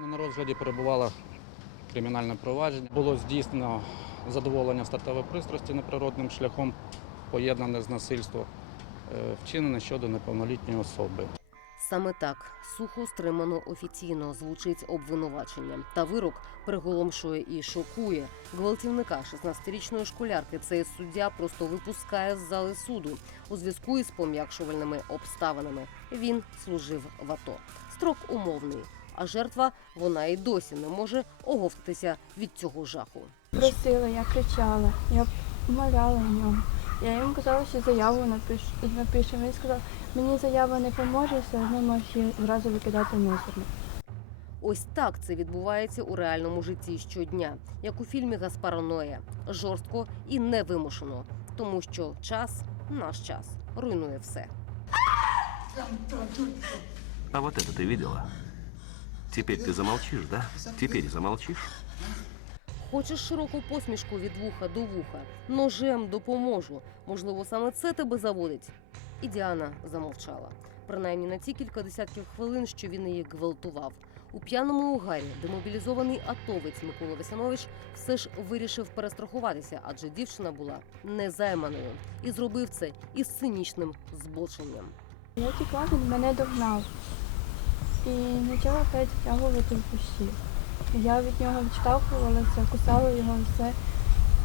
На розгляді перебувало кримінальне провадження. Було здійснено задоволення статевої пристрасті неприродним шляхом, поєднане з насильством, е, вчинене щодо неповнолітньої особи. Саме так сухо стримано офіційно звучить обвинувачення. Та вирок приголомшує і шокує. Гвалтівника 16-річної школярки цей суддя просто випускає з зали суду у зв'язку із пом'якшувальними обставинами. Він служив в АТО. Строк умовний. А жертва вона і досі не може оговтатися від цього жаху. Просила, я кричала, я умоляла нього. Я йому казала, що заяву напиш, напишемо. Він сказав, мені заява не поможе, все одно можеш її зразу викидати в мусорник. Ось так це відбувається у реальному житті щодня, як у фільмі Гаспара Ноя. жорстко і невимушено, тому що час, наш час, руйнує все. А вот это ты видела? Теперь ты замолчишь, да? Теперь замолчишь? Хочеш широку посмішку від вуха до вуха, ножем допоможу. Можливо, саме це тебе заводить. І Діана замовчала. Принаймні на ті кілька десятків хвилин, що він її гвалтував. У п'яному угарі демобілізований атовець Микола Весянович все ж вирішив перестрахуватися, адже дівчина була незайманою і зробив це із цинічним збоченням. Я тікла, він мене догнав і почала опять втягувати в кущі. Я від нього відштовхувалася, кусала його все,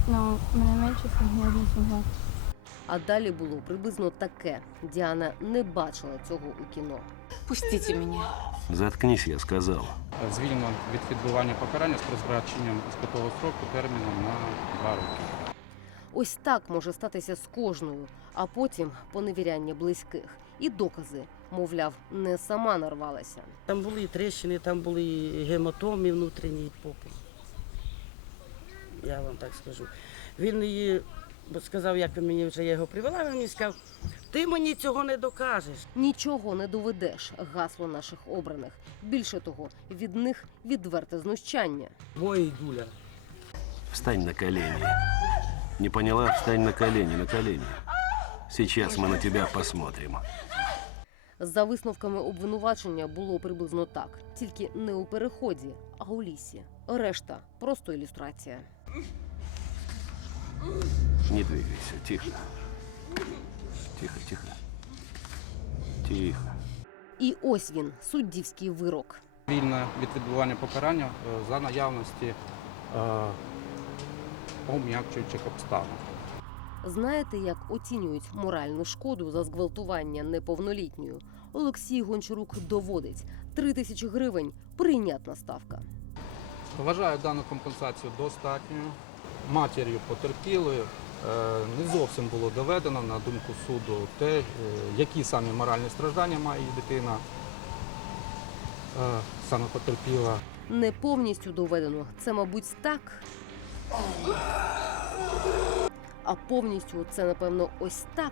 але мене менше сьогодні я не змогла. А далі було приблизно таке. Діана не бачила цього у кіно. Пустите меня. Заткнись, я сказал. Е, Звільнено від відбування покарання з призначенням іспитового строку терміном на два роки. Ось так може статися з кожною, а потім поневіряння близьких і докази, мовляв, не сама нарвалася. Там були і тріщини, там були і гематоми внутрішні попи. Я вам так скажу. Він її сказав, як він мені вже я його привела, він мені сказав, ти мені цього не докажеш. Нічого не доведеш, гасло наших обраних. Більше того, від них відверте знущання. Ой, Дуля. Встань на колени. Не поняла? Встань на колени, на колени. Сейчас мы на тебя посмотрим. За висновками обвинувачення було приблизно так, тільки не у переході, а у лісі. Решта просто ілюстрація. Не двигайся, тихо. Тихо, тихо. Тихо. І ось він, суддівський вирок. Вільне від відбування покарання е, за наявності е, пом'якчуючих обставин. Знаєте, як оцінюють моральну шкоду за зґвалтування неповнолітньою? Олексій Гончарук доводить 3 тисячі гривень прийнятна ставка. Вважаю дану компенсацію достатньою. Матір'ю потерпілої е, не зовсім було доведено, на думку суду, те, е, які саме моральні страждання має її дитина, е, саме потерпіла. Не повністю доведено. Це, мабуть, так. А повністю це, напевно, ось так.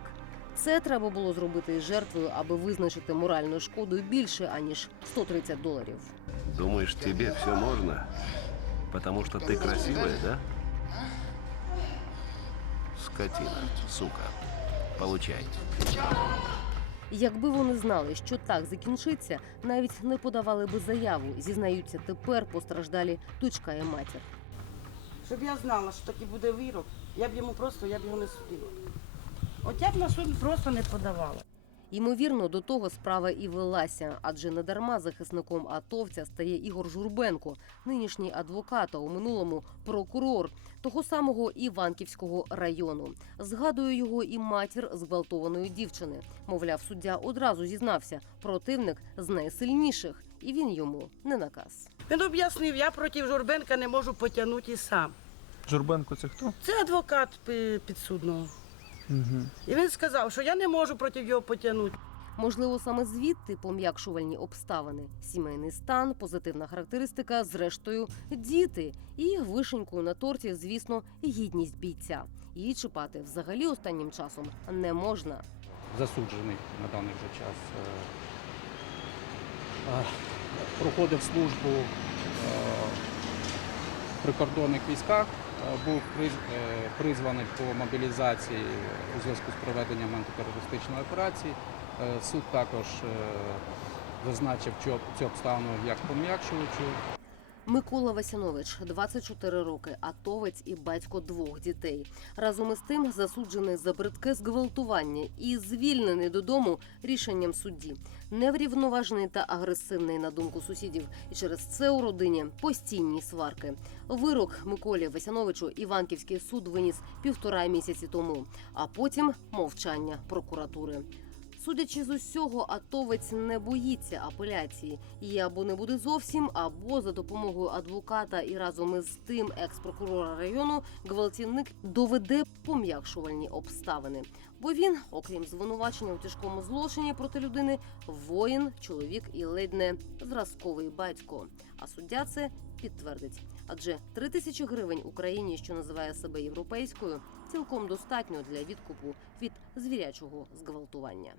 Це треба було зробити із жертвою, аби визначити моральну шкоду більше аніж 130 доларів. Думаешь, тебе все можно? Потому что ты красивая, да? Скотина, сука. Получай. Якби вони знали, що так закінчиться, навіть не подавали би заяву. Зізнаються тепер постраждалі дочка і матір. Щоб я знала, що такий буде вирок, я б йому просто я б його не судила. От я б на суд просто не подавала. Ймовірно, до того справа і велася, адже недарма захисником атовця стає Ігор Журбенко, нинішній адвокат, а у минулому прокурор того самого Іванківського району. Згадує його і матір зґвалтованої дівчини. Мовляв, суддя одразу зізнався, противник з найсильніших, і він йому не наказ. Він об'яснив, я проти Журбенка не можу потягнути і сам. Журбенко це хто? Це адвокат пи- підсудного. Угу. І він сказав, що я не можу проти його потягнути. Можливо, саме звідти пом'якшувальні обставини, сімейний стан, позитивна характеристика, зрештою, діти і вишенькою на торті, звісно, гідність бійця. Її чіпати взагалі останнім часом не можна. засуджений на даний вже час. е, е, Проходив службу е, в прикордонних військах, був е, призваний по мобілізації у зв'язку з проведенням антитерористичної операції. Е, Суд також зазначив цю, обставину як пом'якшуючу. Микола Васянович, 24 роки, атовець і батько двох дітей. Разом із тим засуджений за бридке зґвалтування і звільнений додому рішенням судді. Неврівноважений та агресивний на думку сусідів, і через це у родині постійні сварки. Вирок Миколі Васяновичу Іванківський суд виніс півтора місяці тому, а потім мовчання прокуратури. Судячи з усього, атовець не боїться апеляції. Її або не буде зовсім, або за допомогою адвоката і разом із тим екс-прокурора району гвалтівник доведе пом'якшувальні обставини. Бо він, окрім звинувачення у тяжкому злочині проти людини, воїн, чоловік і ледь не зразковий батько. А суддя це підтвердить. Адже три тисячі гривень Україні, що називає себе європейською, цілком достатньо для відкупу від звірячого зґвалтування.